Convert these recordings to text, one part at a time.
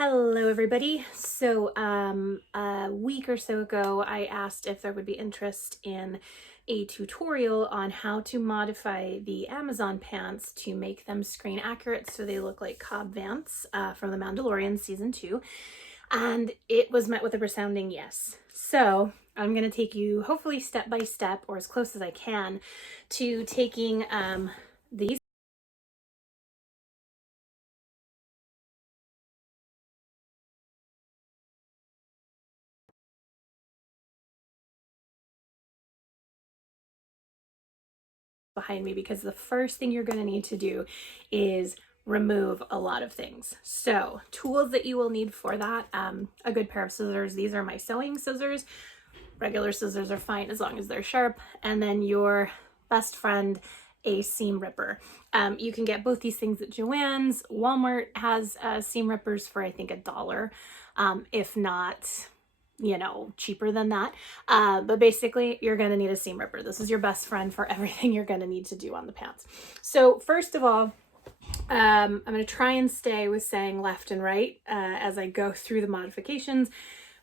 Hello everybody. So a week or so ago I asked if there would be interest in a tutorial on how to modify the Amazon pants to make them screen accurate so they look like Cobb Vanths from the Mandalorian season 2, and it was met with a resounding yes. So I'm going to take you hopefully step by step, or as close as I can, to taking these behind me, because the first thing you're going to need to do is remove a lot of things. So tools that you will need for that, a good pair of scissors. These are my sewing scissors. Regular scissors are fine as long as they're sharp. And then your best friend, a seam ripper. You can get both these things at Joann's. Walmart has seam rippers for I think $1, if not, you know, cheaper than that. But basically you're going to need a seam ripper. This is your best friend for everything you're going to need to do on the pants. So first of all, I'm going to try and stay with saying left and right as I go through the modifications,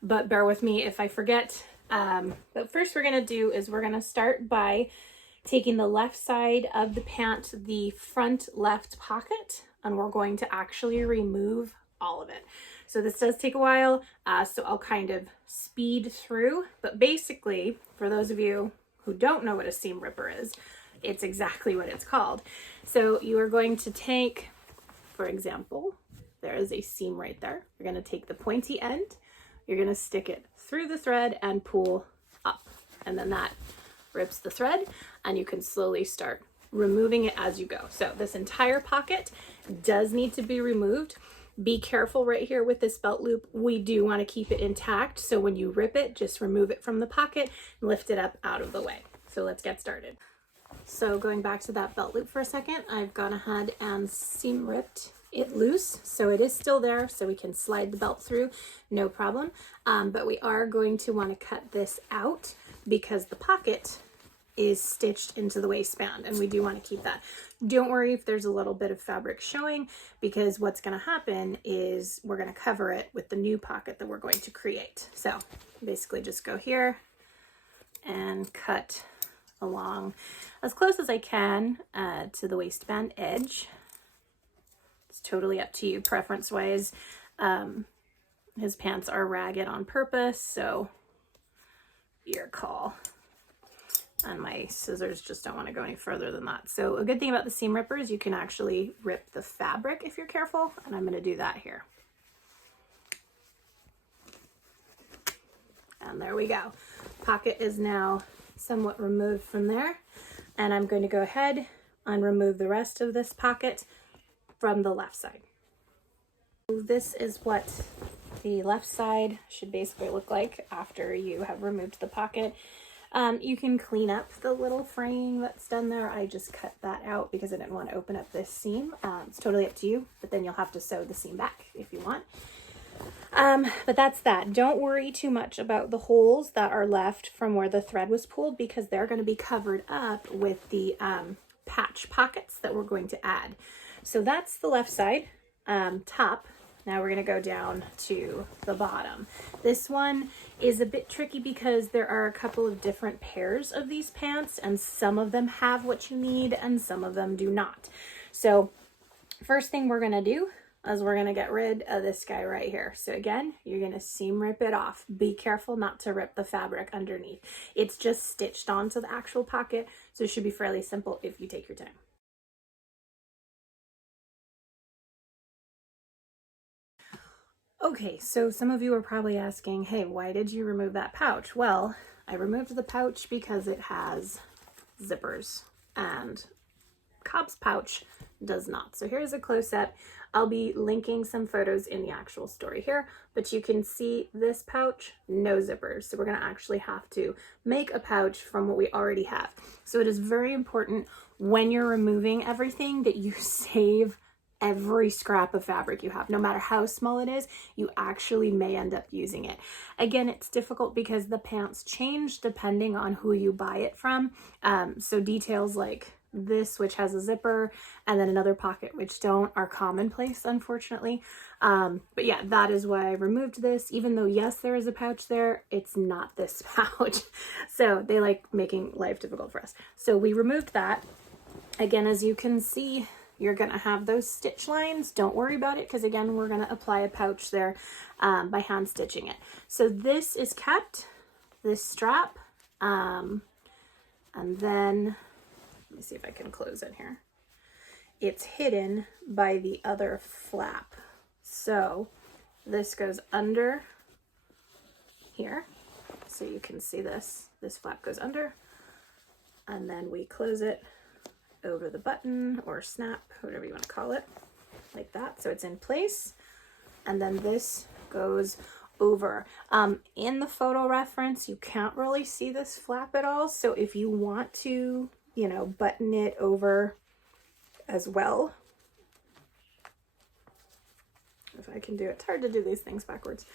but bear with me if I forget. But first we're going to do is we're going to start by taking the left side of the pant, the front left pocket, and we're going to actually remove all of it. So this does take a while, so I'll kind of speed through, but basically, for those of you who don't know what a seam ripper is, it's exactly what it's called. So you are going to take, for example, there is a seam right there. You're going to take the pointy end, you're going to stick it through the thread and pull up, and then that rips the thread, and you can slowly start removing it as you go. So this entire pocket does need to be removed. Be careful right here with this belt loop. We do want to keep it intact, so when you rip it, just remove it from the pocket and lift it up out of the way. So let's get started. So going back to that belt loop for a second, I've gone ahead and seam ripped it loose, so it is still there, so we can slide the belt through, no problem. But we are going to want to cut this out because the pocket is stitched into the waistband, and we do want to keep that. Don't worry if there's a little bit of fabric showing, because what's going to happen is we're going to cover it with the new pocket that we're going to create. So basically just go here and cut along as close as I can to the waistband edge. It's totally up to you preference wise. His pants are ragged on purpose, so your call. And my scissors just don't want to go any further than that. So a good thing about the seam ripper is you can actually rip the fabric if you're careful, and I'm going to do that here. And there we go. Pocket is now somewhat removed from there, and I'm going to go ahead and remove the rest of this pocket from the left side. This is what the left side should basically look like after you have removed the pocket. You can clean up the little fraying that's done there. I just cut that out because I didn't want to open up this seam. It's totally up to you, but then you'll have to sew the seam back if you want. But that's that. Don't worry too much about the holes that are left from where the thread was pulled, because they're going to be covered up with the patch pockets that we're going to add. So that's the left side, top. Now we're going to go down to the bottom. This one is a bit tricky because there are a couple of different pairs of these pants, and some of them have what you need and some of them do not. So first thing we're going to do is we're going to get rid of this guy right here. So again, you're going to seam rip it off. Be careful not to rip the fabric underneath. It's just stitched onto the actual pocket, so it should be fairly simple if you take your time. Okay, so some of you are probably asking, hey, why did you remove that pouch? Well, I removed the pouch because it has zippers, and Cobb's pouch does not. So here's a close-up. I'll be linking some photos in the actual story here, but you can see this pouch, no zippers. So we're going to actually have to make a pouch from what we already have. So it is very important when you're removing everything that you save every scrap of fabric you have. No matter how small it is, you actually may end up using it. Again, it's difficult because the pants change depending on who you buy it from. So details like this, which has a zipper, and then another pocket, which are commonplace, unfortunately. But yeah, that is why I removed this. Even though, yes, there is a pouch there, it's not this pouch. So they like making life difficult for us. So we removed that. Again, as you can see, you're gonna have those stitch lines. Don't worry about it, because again, we're gonna apply a pouch there by hand stitching it. So this is kept, this strap, and then, let me see if I can close it here. It's hidden by the other flap. So this goes under here. So you can see this flap goes under, and then we close it over the button or snap, whatever you want to call it, like that. So it's in place. And then this goes over. In the photo reference, you can't really see this flap at all. So if you want to, you know, button it over as well, if I can do it, it's hard to do these things backwards.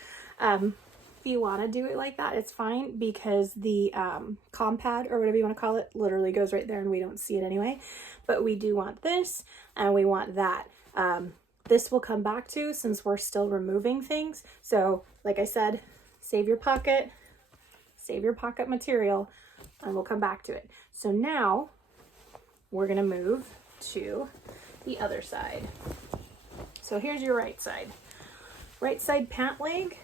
If you want to do it like that, it's fine, because the pad or whatever you want to call it literally goes right there and we don't see it anyway. But we do want this and we want that. This will come back to, since we're still removing things. So like I said, save your pocket material, and we'll come back to it. So now we're going to move to the other side. So here's your right side. Right side pant leg.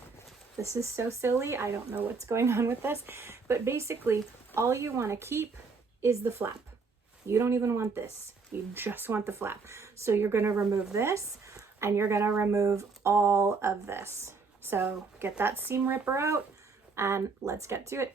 This is so silly. I don't know what's going on with this, but basically all you want to keep is the flap. You don't even want this. You just want the flap. So you're going to remove this, and you're going to remove all of this. So get that seam ripper out and let's get to it.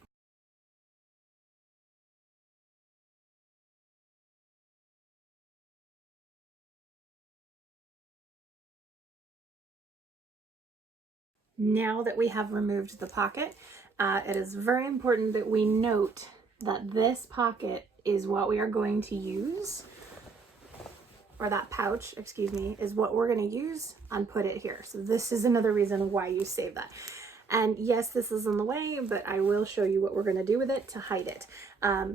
Now that we have removed the pocket, it is very important that we note that this pocket is what we are going to use, or that pouch, excuse me, is what we're going to use and put it here. So this is another reason why you save that. And yes, this is in the way, but I will show you what we're going to do with it to hide it.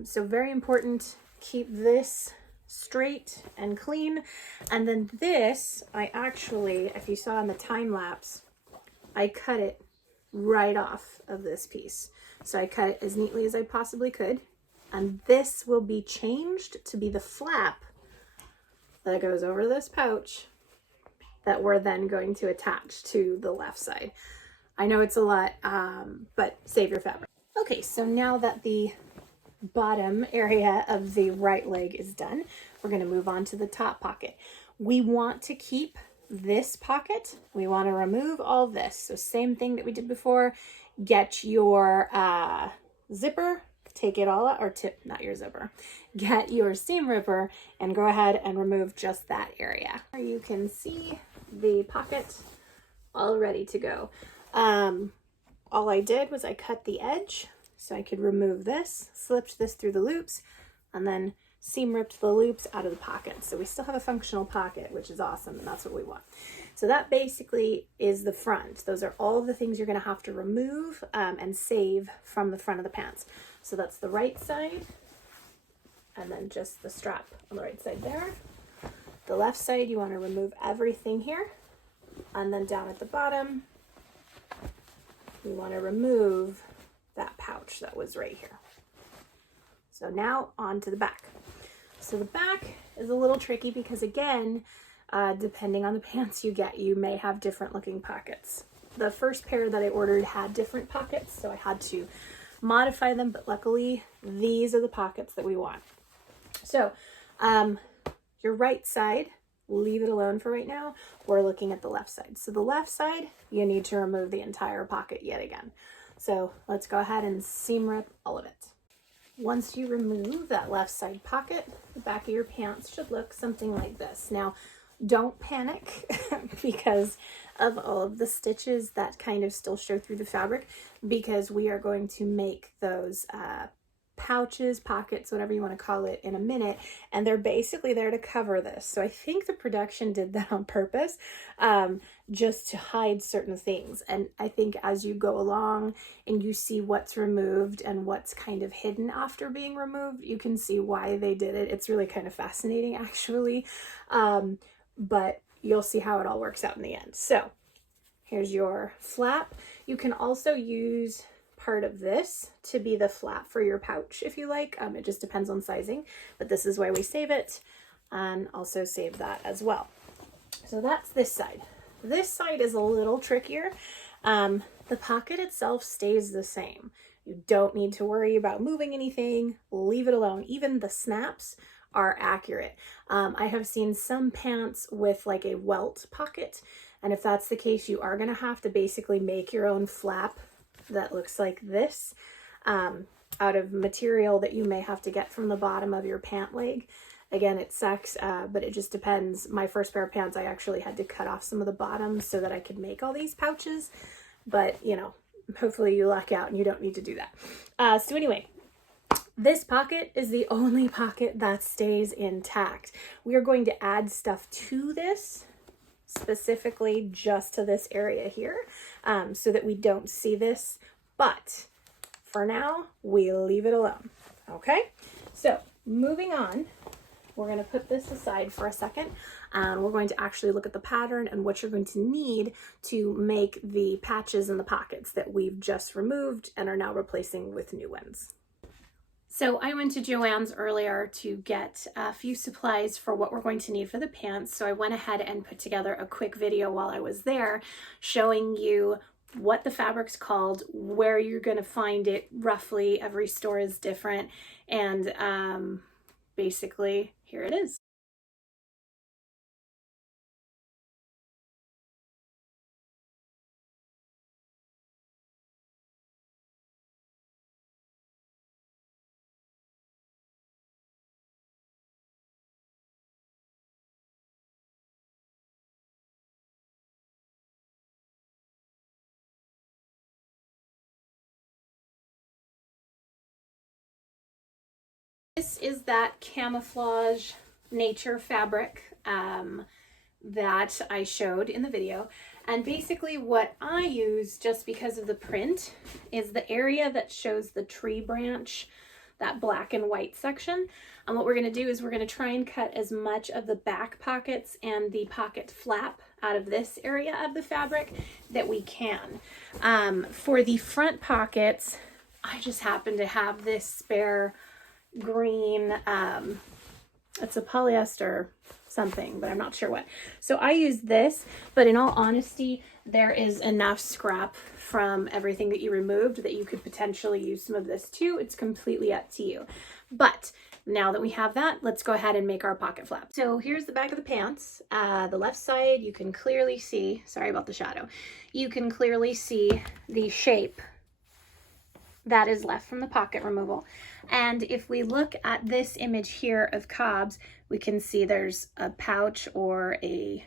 So very important, keep this straight and clean. And then this, I actually, if you saw in the time lapse, I cut it right off of this piece. So I cut it as neatly as I possibly could. And this will be changed to be the flap that goes over this pouch that we're then going to attach to the left side. I know it's a lot, but save your fabric. Okay, so now that the bottom area of the right leg is done, we're going to move on to the top pocket. We want to keep this pocket. We want to remove all this. So same thing that we did before. Get your zipper, take it all out, or not your zipper. Get your seam ripper and go ahead and remove just that area. You can see the pocket all ready to go. All I did was I cut the edge so I could remove this, slipped this through the loops, and then seam ripped the loops out of the pocket. So we still have a functional pocket, which is awesome, and that's what we want. So that basically is the front. Those are all the things you're going to have to remove and save from the front of the pants. So that's the right side, and then just the strap on the right side there. The left side, you want to remove everything here, and then down at the bottom, we want to remove that pouch that was right here. So now on to the back. So the back is a little tricky because, again, depending on the pants you get, you may have different looking pockets. The first pair that I ordered had different pockets, so I had to modify them, but luckily these are the pockets that we want. So your right side, leave it alone for right now. We're looking at the left side. So the left side, you need to remove the entire pocket yet again. So let's go ahead and seam rip all of it. Once you remove that left side pocket, the back of your pants should look something like this. Now, don't panic because of all of the stitches that kind of still show through the fabric, because we are going to make those pouches, pockets, whatever you want to call it, in a minute, and they're basically there to cover this. So I think the production did that on purpose, just to hide certain things. And I think as you go along and you see what's removed and what's kind of hidden after being removed, you can see why they did it. It's really kind of fascinating, actually, but you'll see how it all works out in the end. So here's your flap. You can also use part of this to be the flap for your pouch if you like. It just depends on sizing, but this is where we save it, and also save that as well. So that's this side. This side is a little trickier. The pocket itself stays the same. You don't need to worry about moving anything. Leave it alone. Even the snaps are accurate. I have seen some pants with like a welt pocket, and if that's the case, you are going to have to basically make your own flap that looks like this, out of material that you may have to get from the bottom of your pant leg. Again, it sucks, but it just depends. My first pair of pants, I actually had to cut off some of the bottoms so that I could make all these pouches, but you know, hopefully you luck out and you don't need to do that. So anyway, this pocket is the only pocket that stays intact. We are going to add stuff to this, specifically just to this area here, so that we don't see this, but for now we leave it alone. Okay, so moving on, we're going to put this aside for a second, and we're going to actually look at the pattern and what you're going to need to make the patches in the pockets that we've just removed and are now replacing with new ones. So I went to Joann's earlier to get a few supplies for what we're going to need for the pants. So I went ahead and put together a quick video while I was there showing you what the fabric's called, where you're going to find it roughly. Every store is different. And basically, here it is. This is that camouflage nature fabric that I showed in the video. And basically what I use, just because of the print, is the area that shows the tree branch, that black and white section. And what we're going to do is we're going to try and cut as much of the back pockets and the pocket flap out of this area of the fabric that we can. For the front pockets, I just happen to have this spare green, it's a polyester something, but I'm not sure what. So I use this, but in all honesty, there is enough scrap from everything that you removed that you could potentially use some of this too. It's completely up to you. But now that we have that, let's go ahead and make our pocket flap. So here's the back of the pants. The left side, you can clearly see, sorry about the shadow, you can clearly see the shape that is left from the pocket removal. And if we look at this image here of Cobb's, we can see there's a pouch or a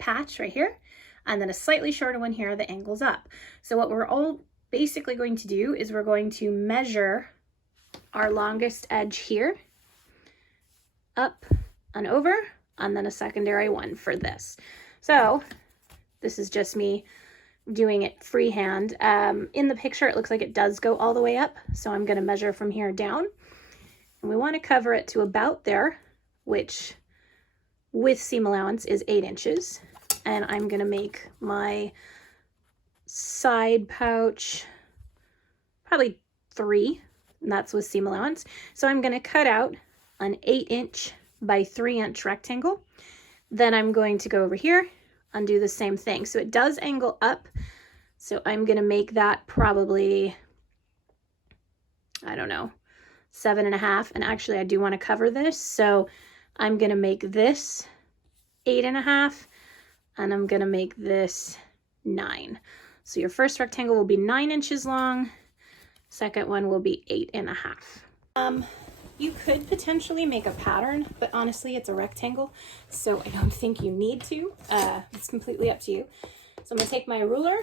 patch right here, and then a slightly shorter one here that angles up. So what we're all basically going to do is we're going to measure our longest edge here, up and over, and then a secondary one for this. So this is just me doing it freehand. In the picture, it looks like it does go all the way up. So I'm going to measure from here down. And we want to cover it to about there, which with seam allowance is 8 inches. And I'm going to make my side pouch probably 3, and that's with seam allowance. So I'm going to cut out an 8-inch by 3-inch rectangle. Then I'm going to go over here and do the same thing. So it does angle up. So I'm going to make that probably, I don't know, 7.5. And actually I do want to cover this. So I'm going to make this 8.5, and I'm going to make this 9. So your first rectangle will be 9 inches long. Second one will be 8.5. You could potentially make a pattern, but honestly, it's a rectangle, so I don't think you need to. It's completely up to you. So I'm going to take my ruler,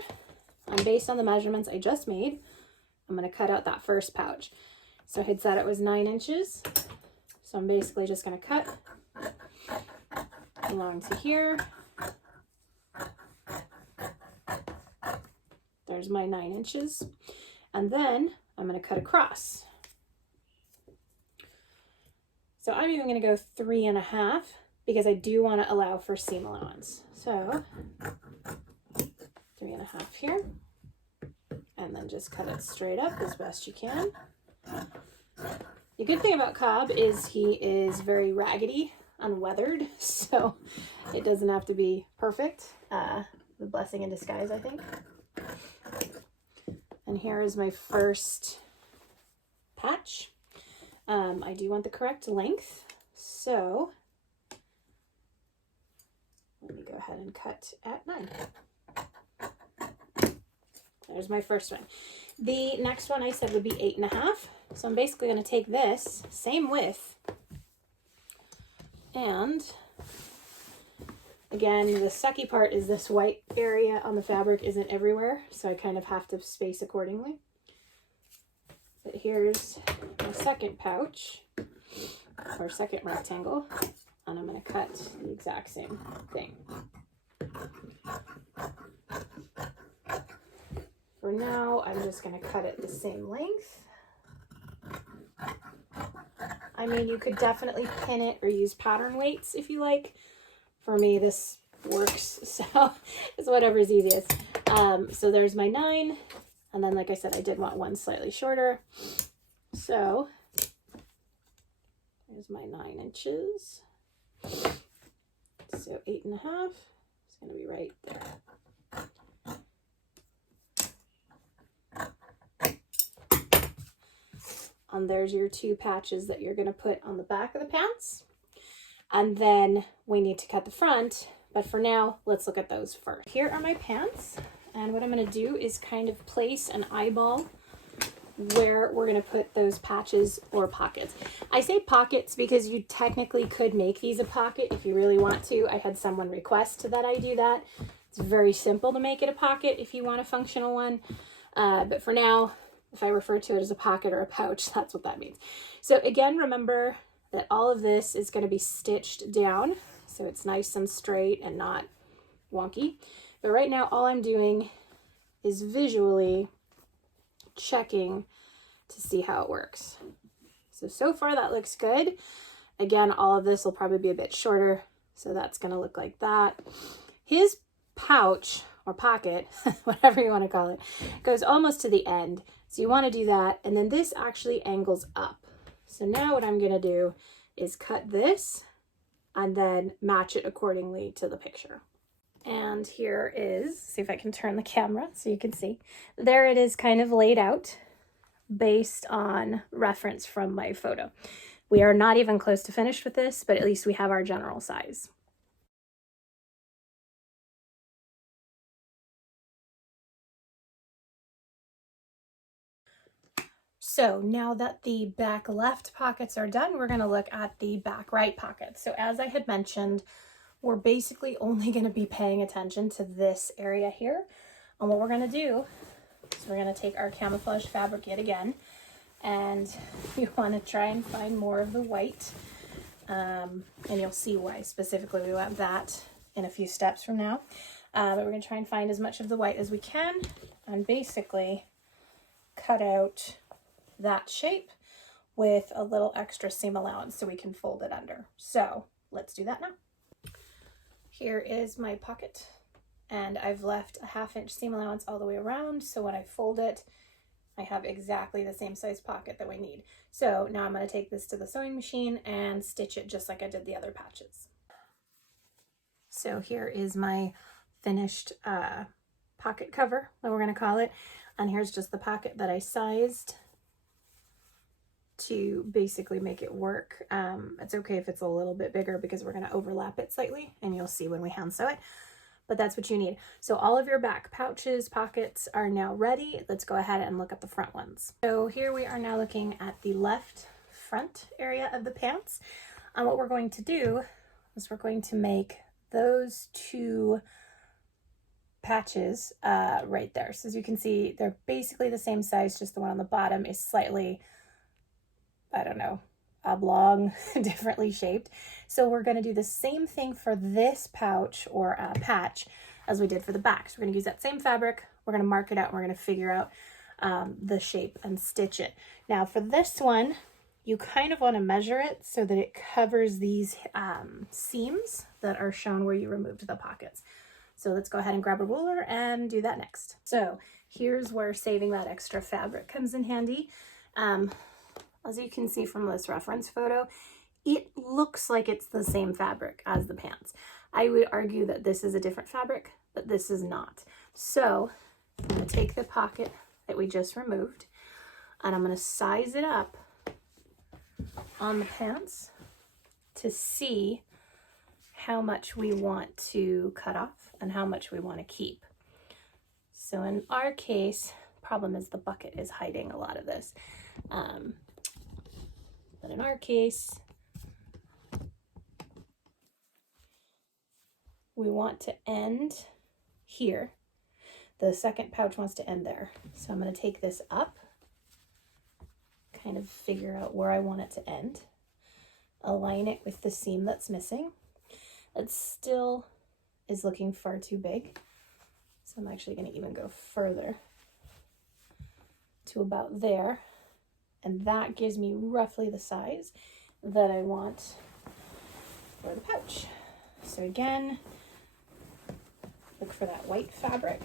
and based on the measurements I just made, I'm going to cut out that first pouch. So I had said it was 9 inches. So I'm basically just going to cut along to here. There's my 9 inches. And then I'm going to cut across. So I'm even going to go 3.5 because I do want to allow for seam allowance. So 3.5 here. And then just cut it straight up as best you can. The good thing about Cobb is he is very raggedy, unweathered, so it doesn't have to be perfect. The blessing in disguise, I think. And here is my first patch. I do want the correct length, so let me go ahead and cut at 9. There's my first one. The next one I said would be 8.5. So I'm basically going to take this, same width, and again, the sucky part is this white area on the fabric isn't everywhere, so I kind of have to space accordingly. But here's my second pouch, or second rectangle, and I'm going to cut the exact same thing. For now, I'm just going to cut it the same length. I mean, you could definitely pin it or use pattern weights if you like. For me, this works, so it's whatever's easiest. So there's my 9, and then like I said, I did want one slightly shorter. So there's my 9 inches. So 8.5 is going to be right there. And there's your 2 patches that you're going to put on the back of the pants. And then we need to cut the front, but for now, let's look at those first. Here are my pants, and what I'm going to do is kind of place an eyeball where we're going to put those patches or pockets. I say pockets because you technically could make these a pocket if you really want to. I had someone request that I do that. It's very simple to make it a pocket if you want a functional one, but for now, if I refer to it as a pocket or a pouch, that's what that means. So again, remember that all of this is going to be stitched down, so it's nice and straight and not wonky. But right now, all I'm doing is visually checking to see how it works. So far that looks good. Again, all of this will probably be a bit shorter, so that's going to look like that. His pouch or pocket, whatever you want to call it, goes almost to the end. So you want to do that, and then this actually angles up. So now what I'm going to do is cut this and then match it accordingly to the picture. And here is, see if I can turn the camera so you can see. There it is kind of laid out based on reference from my photo. We are not even close to finished with this, but at least we have our general size. So now that the back left pockets are done, we're going to look at the back right pockets. So as I had mentioned, we're basically only going to be paying attention to this area here. And what we're going to do is we're going to take our camouflage fabric yet again, and you want to try and find more of the white. And you'll see why specifically we want that in a few steps from now. But we're going to try and find as much of the white as we can and basically cut out that shape with a little extra seam allowance so we can fold it under. So let's do that now. Here is my pocket, and I've left a 1/2 inch seam allowance all the way around, so when I fold it, I have exactly the same size pocket that we need. So now I'm going to take this to the sewing machine and stitch it just like I did the other patches. So here is my finished pocket cover, that we're going to call it, and here's just the pocket that I sized to basically make it work. It's okay if it's a little bit bigger because we're going to overlap it slightly, and you'll see when we hand sew it, but that's what you need. So all of your back pouches, pockets are now ready. Let's go ahead and look at the front ones. So here we are now looking at the left front area of the pants. And what we're going to do is we're going to make those 2 patches right there. So as you can see, they're basically the same size, just the one on the bottom is slightly I don't know, oblong, differently shaped. So we're going to do the same thing for this pouch or patch as we did for the back. So we're going to use that same fabric. We're going to mark it out. And we're going to figure out the shape and stitch it. Now for this one, you kind of want to measure it so that it covers these seams that are shown where you removed the pockets. So let's go ahead and grab a ruler and do that next. So here's where saving that extra fabric comes in handy. As you can see from this reference photo, it looks like it's the same fabric as the pants. I would argue that this is a different fabric, but this is not. So I'm going to take the pocket that we just removed and I'm going to size it up on the pants to see how much we want to cut off and how much we want to keep. So in our case, problem is the bucket is hiding a lot of this. But in our case, we want to end here. The second pouch wants to end there. So I'm going to take this up, kind of figure out where I want it to end, align it with the seam that's missing. It still is looking far too big. So I'm actually going to even go further to about there. And that gives me roughly the size that I want for the pouch. So again, look for that white fabric.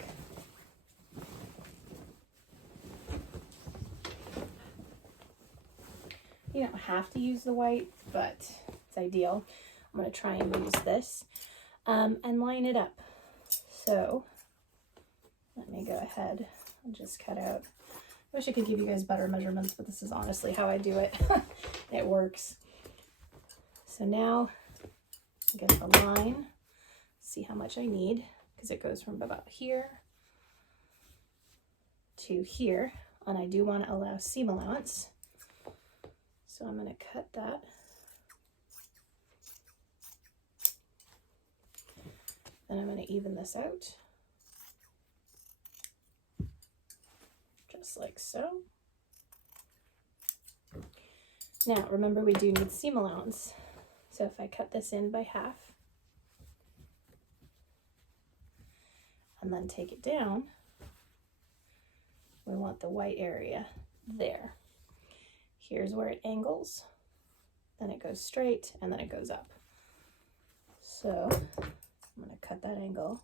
You don't have to use the white, but it's ideal. I'm going to try and use this and line it up. So let me go ahead and just cut out. I wish I could give you guys better measurements, but this is honestly how I do it. It works. So now I'm going to align, see how much I need, because it goes from about here to here, and I do want to allow seam allowance. So I'm going to cut that. Then I'm going to even this out. Just like so. Now, remember we do need seam allowance. So if I cut this in by half and then take it down, we want the white area there. Here's where it angles, then it goes straight, and then it goes up. So I'm going to cut that angle.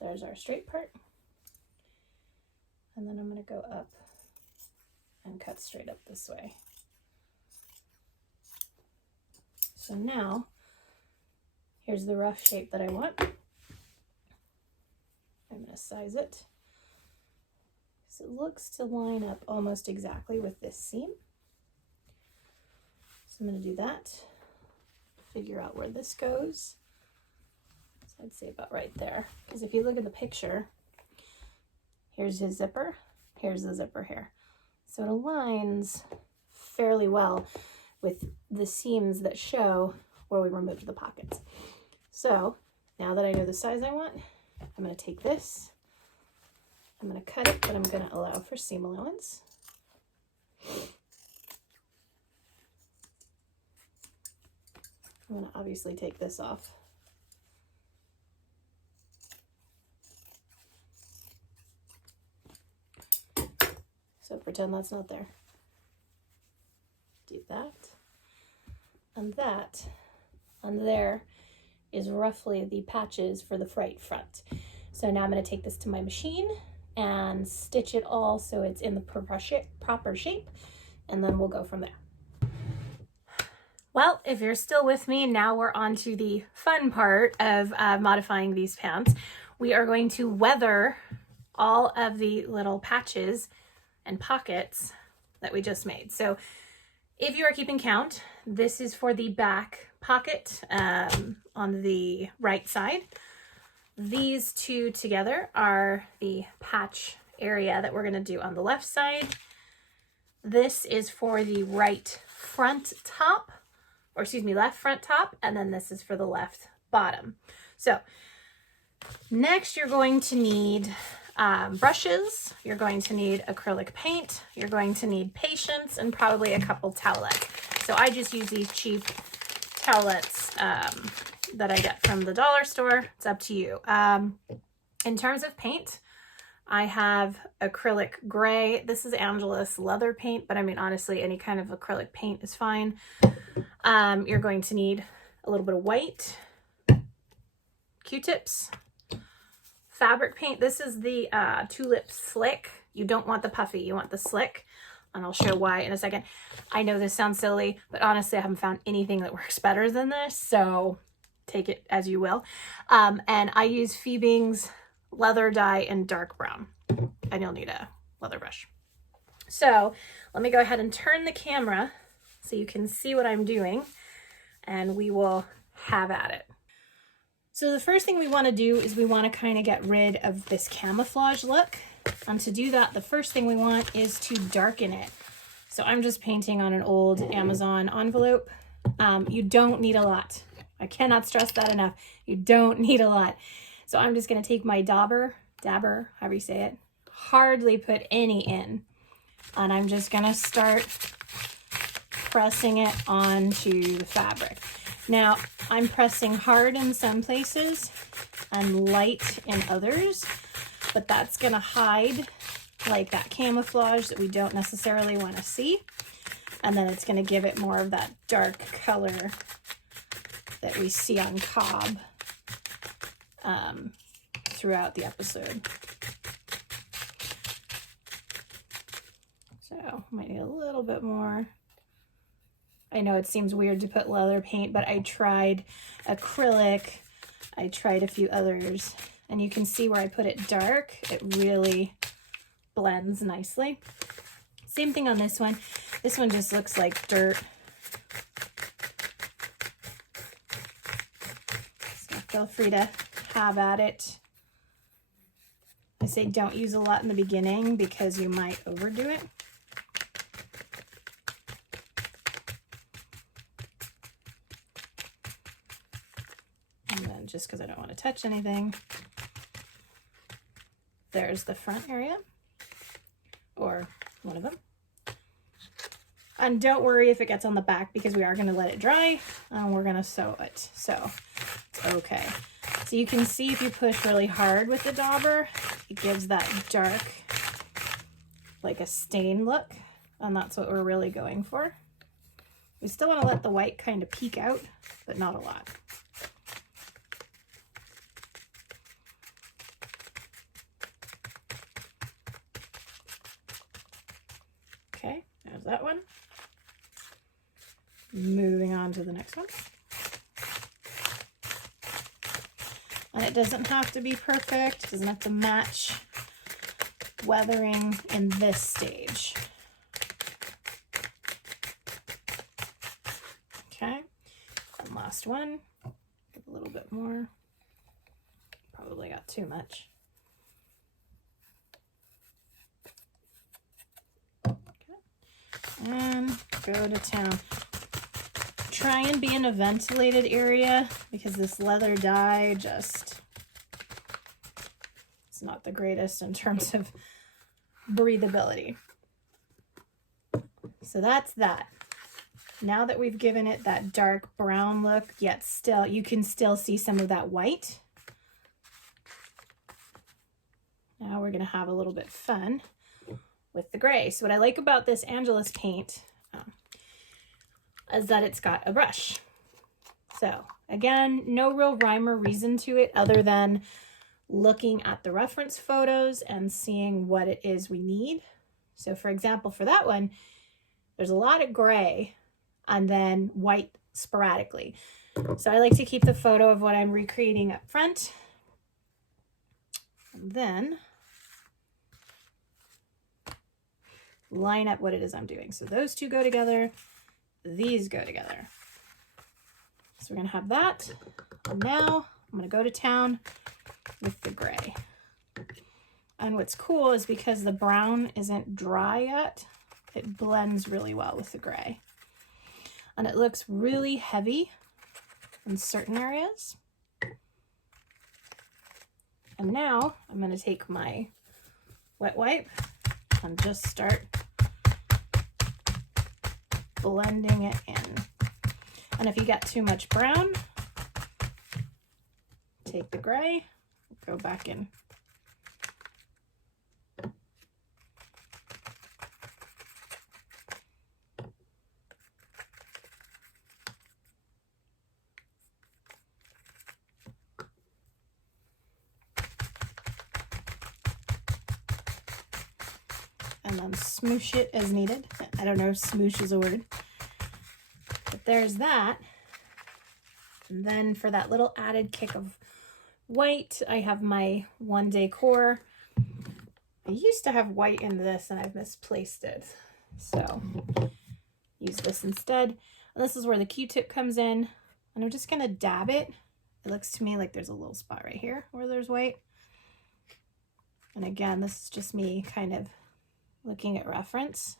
There's our straight part. And then I'm going to go up and cut straight up this way. So now, here's the rough shape that I want. I'm going to size it. So it looks to line up almost exactly with this seam. So I'm going to do that. Figure out where this goes. So I'd say about right there. Because if you look at the picture, here's his zipper, here's the zipper here. So it aligns fairly well with the seams that show where we removed the pockets. So now that I know the size I want, I'm going to take this, I'm going to cut it, but I'm going to allow for seam allowance. I'm going to obviously take this off. So pretend that's not there. Do that. And that, and there is roughly the patches for the right front. So now I'm going to take this to my machine and stitch it all so it's in the proper shape, and then we'll go from there. Well, if you're still with me, now we're on to the fun part of modifying these pants. We are going to weather all of the little patches and pockets that we just made. So if you are keeping count, this is for the back pocket on the right side. These two together are the patch area that we're going to do on the left side. This is for the right front top, or excuse me, left front top, and then this is for the left bottom. So next you're going to need Brushes, you're going to need acrylic paint, you're going to need patience, and probably a couple towelettes. So I just use these cheap towelettes that I get from the dollar store. It's up to you. In terms of paint, I have acrylic gray. This is Angela's leather paint, but I mean, honestly, any kind of acrylic paint is fine. You're going to need a little bit of white, Q-tips, fabric paint. This is the Tulip Slick. You don't want the puffy, you want the slick. And I'll show why in a second. I know this sounds silly, but honestly, I haven't found anything that works better than this. So take it as you will. And I use Phoebing's leather dye in dark brown, and you'll need a leather brush. So let me go ahead and turn the camera so you can see what I'm doing, and we will have at it. So the first thing we want to do is we want to kind of get rid of this camouflage look. And to do that, the first thing we want is to darken it. So I'm just painting on an old Amazon envelope. You don't need a lot. I cannot stress that enough. You don't need a lot. So I'm just going to take my dabber, however you say it, hardly put any in. And I'm just going to start pressing it onto the fabric. Now, I'm pressing hard in some places and light in others, but that's going to hide like that camouflage that we don't necessarily want to see. And then it's going to give it more of that dark color that we see on Cobb throughout the episode. So might need a little bit more. I know it seems weird to put leather paint, but I tried acrylic. I tried a few others, and you can see where I put it dark. It really blends nicely. Same thing on this one. This one just looks like dirt. So feel free to have at it. I say don't use a lot in the beginning because you might overdo it. And then just because I don't want to touch anything, there's the front area, or one of them. And don't worry if it gets on the back because we are going to let it dry and we're going to sew it. So it's okay. So you can see if you push really hard with the dauber, it gives that dark, like a stain look. And that's what we're really going for. We still want to let the white kind of peek out, but not a lot. Okay, there's that one. Moving on to the next one. And it doesn't have to be perfect. It doesn't have to match weathering in this stage. Okay, and last one. Give a little bit more. Probably got too much. Okay, and go to town. Try and be in a ventilated area because this leather dye just, it's not the greatest in terms of breathability. So that's that. Now that we've given it that dark brown look, yet still, you can still see some of that white. Now we're going to have a little bit fun with the gray. So what I like about this Angela's paint is that it's got a brush. So again, no real rhyme or reason to it other than looking at the reference photos and seeing what it is we need. So for example, for that one, there's a lot of gray and then white sporadically. So I like to keep the photo of what I'm recreating up front. And then line up what it is I'm doing. So those two go together. These go together. So we're going to have that. And now I'm going to go to town with the gray. And what's cool is because the brown isn't dry yet, it blends really well with the gray. And it looks really heavy in certain areas. And now I'm going to take my wet wipe and just start blending it in. And if you get too much brown, take the gray, go back in. And then smoosh it as needed. I don't know if smoosh is a word, but there's that. And then for that little added kick of white, I have my One Decor. I used to have white in this and I've misplaced it, so use this instead. And this is where the Q-tip comes in, and I'm just gonna dab it. It looks to me like there's a little spot right here where there's white. And again, this is just me kind of looking at reference.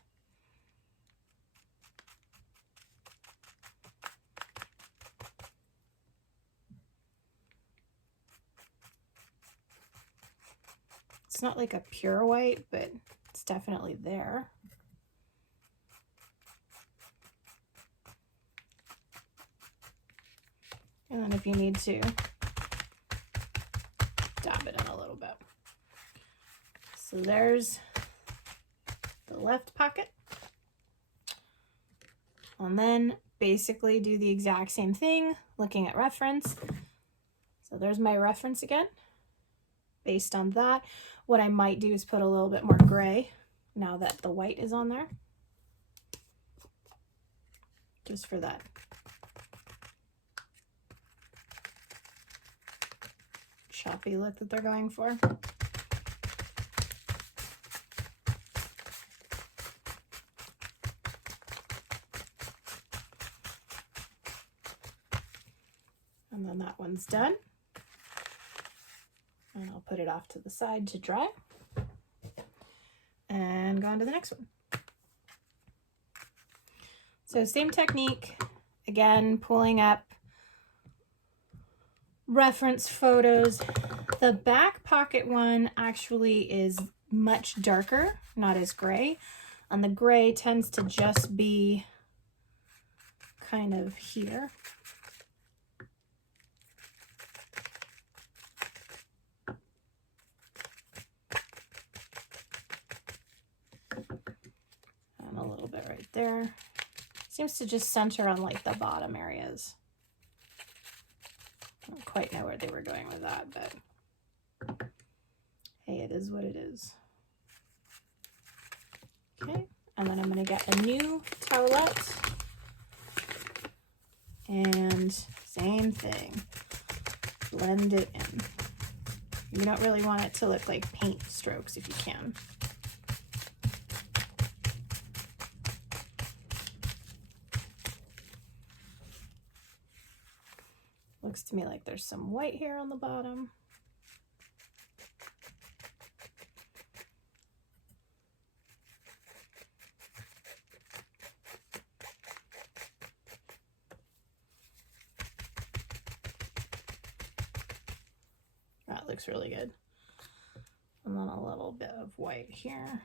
It's not like a pure white, but it's definitely there. And then if you need to, dab it in a little bit. So there's the left pocket. And then basically do the exact same thing, looking at reference. So there's my reference again. Based on that, what I might do is put a little bit more gray now that the white is on there. Just for that choppy look that they're going for. And then that one's done. And I'll put it off to the side to dry. And go on to the next one. So same technique, again, pulling up reference photos. The back pocket one actually is much darker, not as gray. And the gray tends to just be kind of here. And a little bit right there. Seems to just center on like the bottom areas. I don't quite know where they were going with that, but hey, it is what it is. Okay, and then I'm going to get a new towelette. And same thing. Blend it in. You don't really want it to look like paint strokes if you can. Looks to me like there's some white here on the bottom. That looks really good. And then a little bit of white here.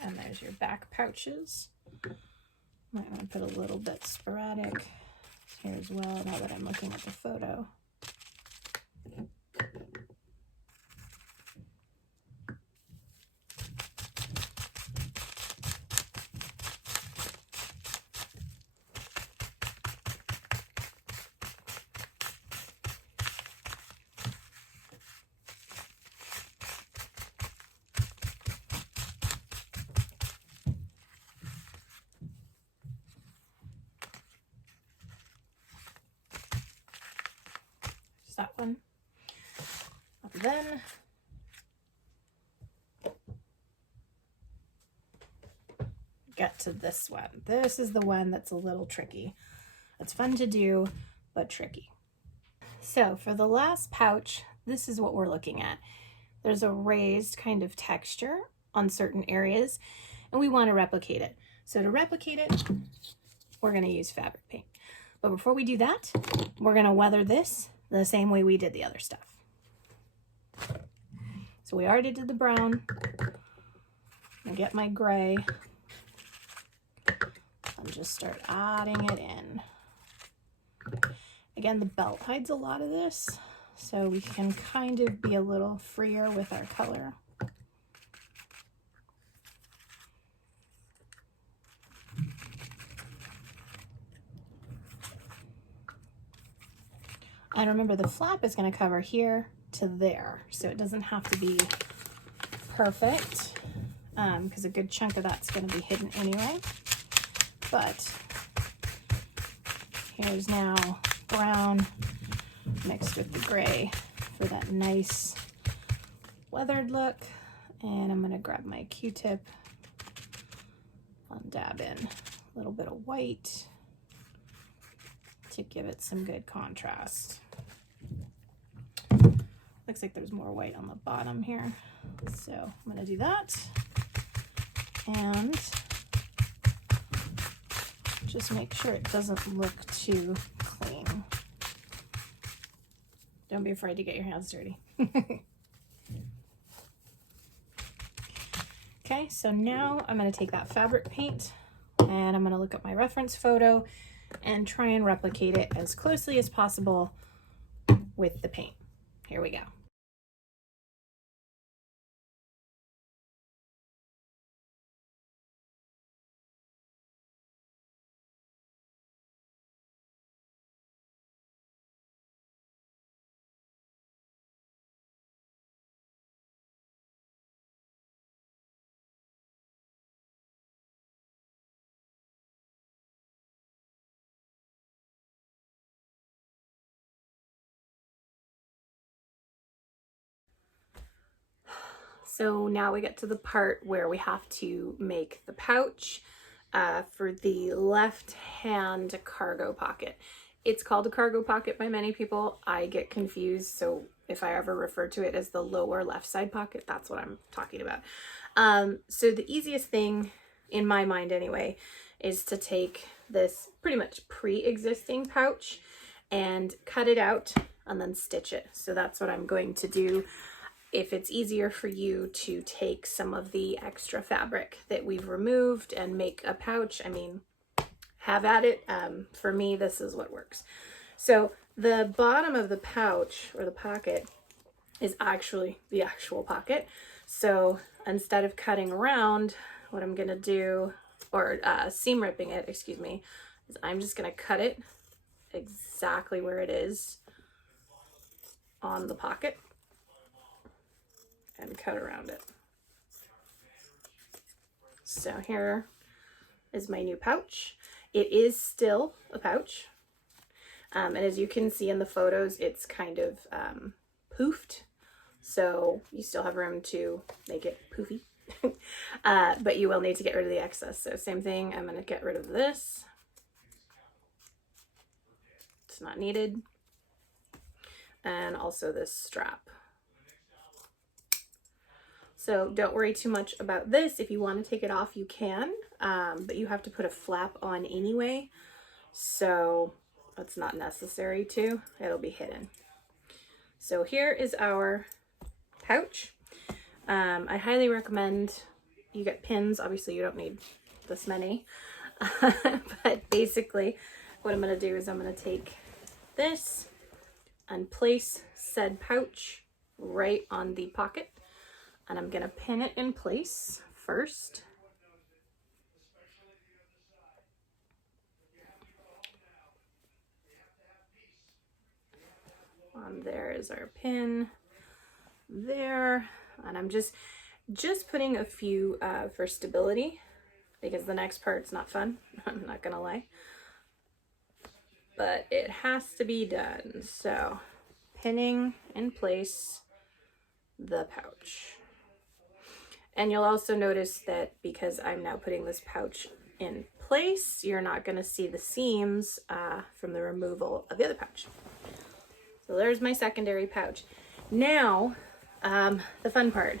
And there's your back pouches. Might want to put a little bit sporadic here as well, now that I'm looking at the photo. That one. And then get to this one. This is the one that's a little tricky. It's fun to do, but tricky. So for the last pouch, this is what we're looking at. There's a raised kind of texture on certain areas, and we want to replicate it. So to replicate it, we're going to use fabric paint. But before we do that, we're going to weather this the same way we did the other stuff. So we already did the brown. I get my gray and just start adding it in. Again, the belt hides a lot of this, so we can kind of be a little freer with our color. And remember, the flap is going to cover here to there, so it doesn't have to be perfect, because a good chunk of that's going to be hidden anyway. But here's now brown mixed with the gray for that nice weathered look. And I'm going to grab my Q-tip and dab in a little bit of white to give it some good contrast. Looks like there's more white on the bottom here, so I'm going to do that and just make sure it doesn't look too clean. Don't be afraid to get your hands dirty. Okay, so now I'm going to take that fabric paint and I'm going to look at my reference photo and try and replicate it as closely as possible with the paint. Here we go. So now we get to the part where we have to make the pouch for the left hand cargo pocket. It's called a cargo pocket by many people. I get confused, so if I ever refer to it as the lower left side pocket, that's what I'm talking about. So the easiest thing, in my mind anyway, is to take this pretty much pre-existing pouch and cut it out and then stitch it. So that's what I'm going to do. If it's easier for you to take some of the extra fabric that we've removed and make a pouch, I mean, have at it. For me, this is what works. So the bottom of the pouch or the pocket is actually the actual pocket. So instead of cutting around, what I'm gonna do, or seam ripping it, excuse me, is I'm just gonna cut it exactly where it is on the pocket and cut around it. So here is my new pouch. It is still a pouch. And as you can see in the photos, it's kind of poofed. So you still have room to make it poofy. But you will need to get rid of the excess. So same thing, I'm gonna get rid of this. It's not needed. And also this strap. So don't worry too much about this. If you want to take it off, you can, but you have to put a flap on anyway. So that's not necessary to, it'll be hidden. So here is our pouch. I highly recommend you get pins. Obviously you don't need this many, but basically what I'm going to do is I'm going to take this and place said pouch right on the pocket. And I'm gonna pin it in place first. There is our pin there. And I'm just putting a few for stability, because the next part's not fun, I'm not gonna lie. But it has to be done. So pinning in place the pouch. And you'll also notice that because I'm now putting this pouch in place, you're not going to see the seams from the removal of the other pouch. So there's my secondary pouch. Now, the fun part.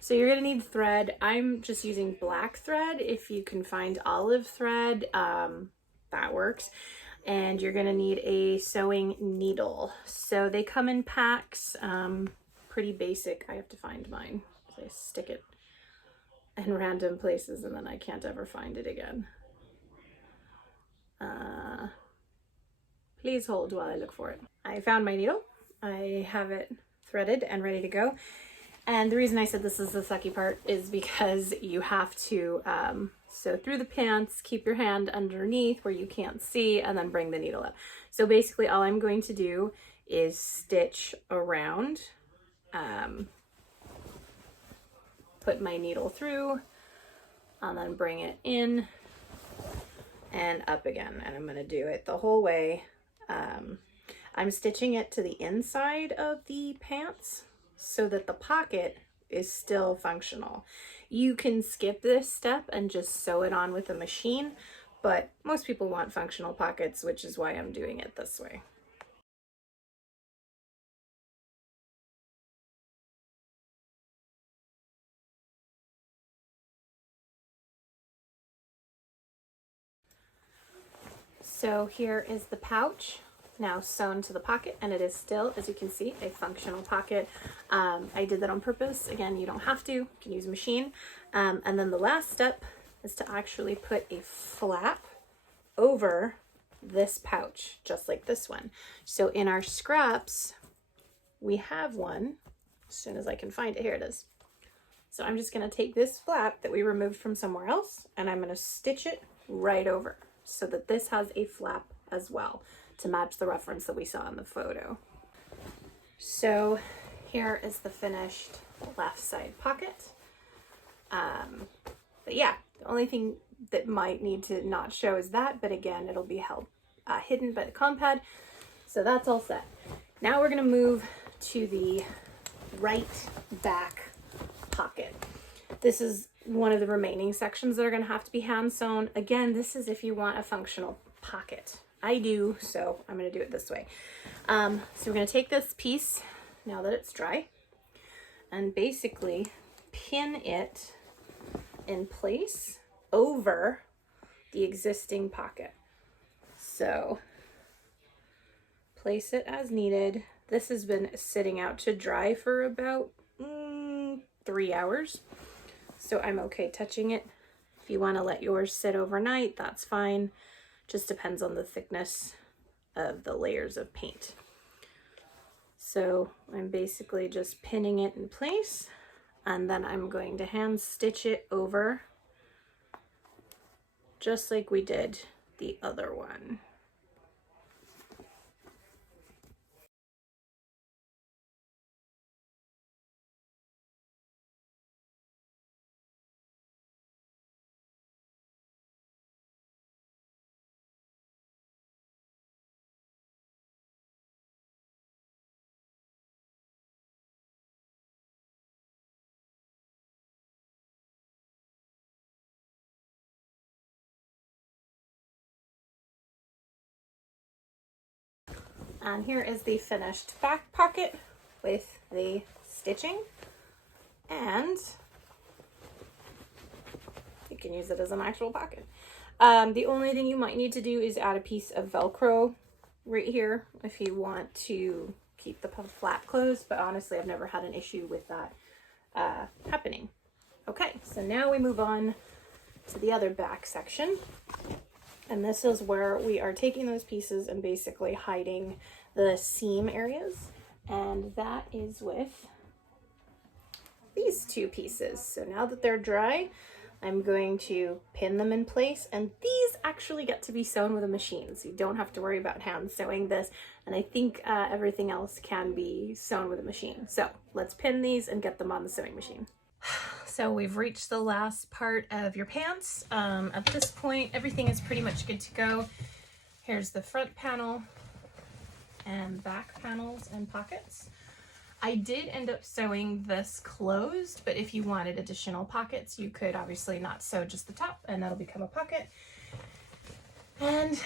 So you're going to need thread. I'm just using black thread. If you can find olive thread, that works. And you're gonna need a sewing needle. So they come in packs, pretty basic. I have to find mine. I stick it in random places and then I can't ever find it again. Please hold while I look for it. I found my needle. I have it threaded and ready to go. And the reason I said this is the sucky part is because you have to sew through the pants, keep your hand underneath where you can't see, and then bring the needle up. So basically all I'm going to do is stitch around, put my needle through, and then bring it in and up again. And I'm going to do it the whole way. I'm stitching it to the inside of the pants so that the pocket is still functional. You can skip this step and just sew it on with a machine, but most people want functional pockets, which is why I'm doing it this way. So here is the pouch now sewn to the pocket, and it is still, as you can see, a functional pocket. I did that on purpose. Again, you don't have to, you can use a machine. And then the last step is to actually put a flap over this pouch, just like this one. So in our scraps, we have one. As soon as I can find it, here it is. So I'm just gonna take this flap that we removed from somewhere else, and I'm gonna stitch it right over so that this has a flap as well to match the reference that we saw in the photo. So here is the finished left side pocket. But yeah, the only thing that might need to not show is that, but again, it'll be held hidden by the compad. So that's all set. Now we're gonna move to the right back pocket. This is one of the remaining sections that are gonna have to be hand sewn. Again, this is if you want a functional pocket. I do, so I'm gonna do it this way. So we're gonna take this piece, now that it's dry, and basically pin it in place over the existing pocket. So place it as needed. This has been sitting out to dry for about 3 hours. So I'm okay touching it. If you want to let yours sit overnight, that's fine. Just depends on the thickness of the layers of paint. So I'm basically just pinning it in place, and then I'm going to hand stitch it over just like we did the other one. And here is the finished back pocket with the stitching, and you can use it as an actual pocket. The only thing you might need to do is add a piece of Velcro right here if you want to keep the flap closed, but honestly I've never had an issue with that happening. Okay, so now we move on to the other back section. And this is where we are taking those pieces and basically hiding the seam areas. And that is with these two pieces. So now that they're dry, I'm going to pin them in place. And these actually get to be sewn with a machine. So you don't have to worry about hand sewing this. And I think everything else can be sewn with a machine. So let's pin these and get them on the sewing machine. So we've reached the last part of your pants. At this point, everything is pretty much good to go. Here's the front panel and back panels and pockets. I did end up sewing this closed, but if you wanted additional pockets, you could obviously not sew just the top and that'll become a pocket. And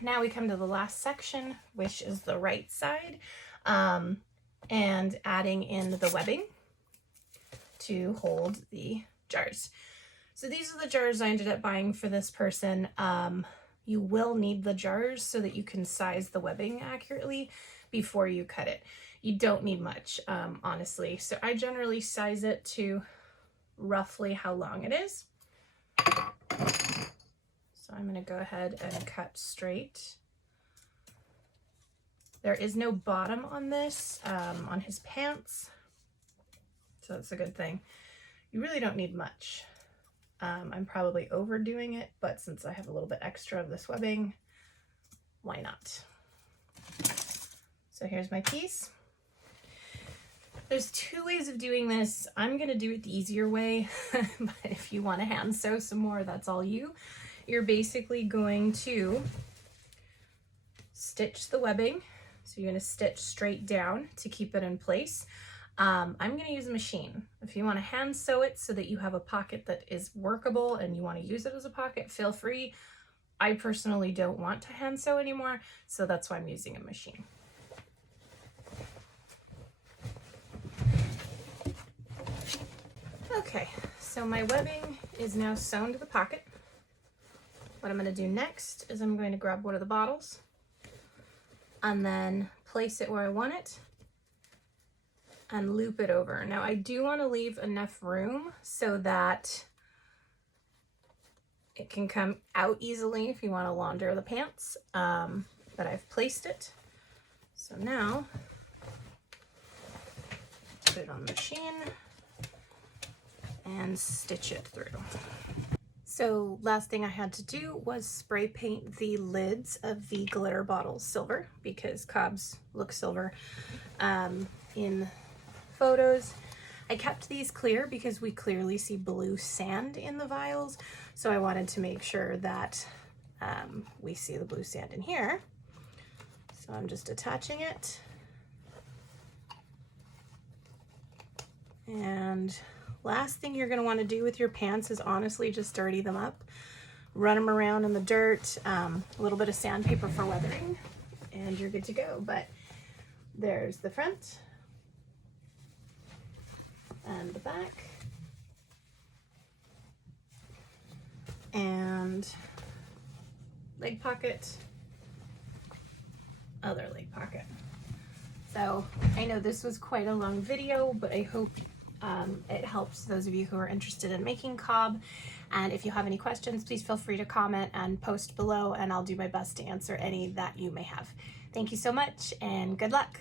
now we come to the last section, which is the right side, and adding in the webbing to hold the jars. So these are the jars I ended up buying for this person. You will need the jars so that you can size the webbing accurately before you cut it. You don't need much, honestly. So I generally size it to roughly how long it is. So I'm gonna go ahead and cut straight. There is no bottom on this, on his pants, so that's a good thing. You really don't need much. I'm probably overdoing it, but since I have a little bit extra of this webbing, why not? So here's my piece. There's two ways of doing this. I'm gonna do it the easier way, but if you wanna hand sew some more, that's all you. You're basically going to stitch the webbing. So you're gonna stitch straight down to keep it in place. I'm gonna use a machine. If you wanna hand sew it so that you have a pocket that is workable and you wanna use it as a pocket, feel free. I personally don't want to hand sew anymore, so that's why I'm using a machine. Okay, so my webbing is now sewn to the pocket. What I'm gonna do next is I'm going to grab one of the bottles and then place it where I want it and loop it over. Now I do want to leave enough room so that it can come out easily if you want to launder the pants, but I've placed it. So now put it on the machine and stitch it through. So last thing I had to do was spray paint the lids of the glitter bottles silver because Cobb's look silver in photos. I kept these clear because we clearly see blue sand in the vials, so I wanted to make sure that we see the blue sand in here. So I'm just attaching it. And last thing you're going to want to do with your pants is honestly just dirty them up. Run them around in the dirt, a little bit of sandpaper for weathering, and you're good to go. But there's the front and the back and leg pocket, other leg pocket. So I know this was quite a long video, but I hope it helps those of you who are interested in making Cobb. And if you have any questions, please feel free to comment and post below, and I'll do my best to answer any that you may have. Thank you so much, and good luck.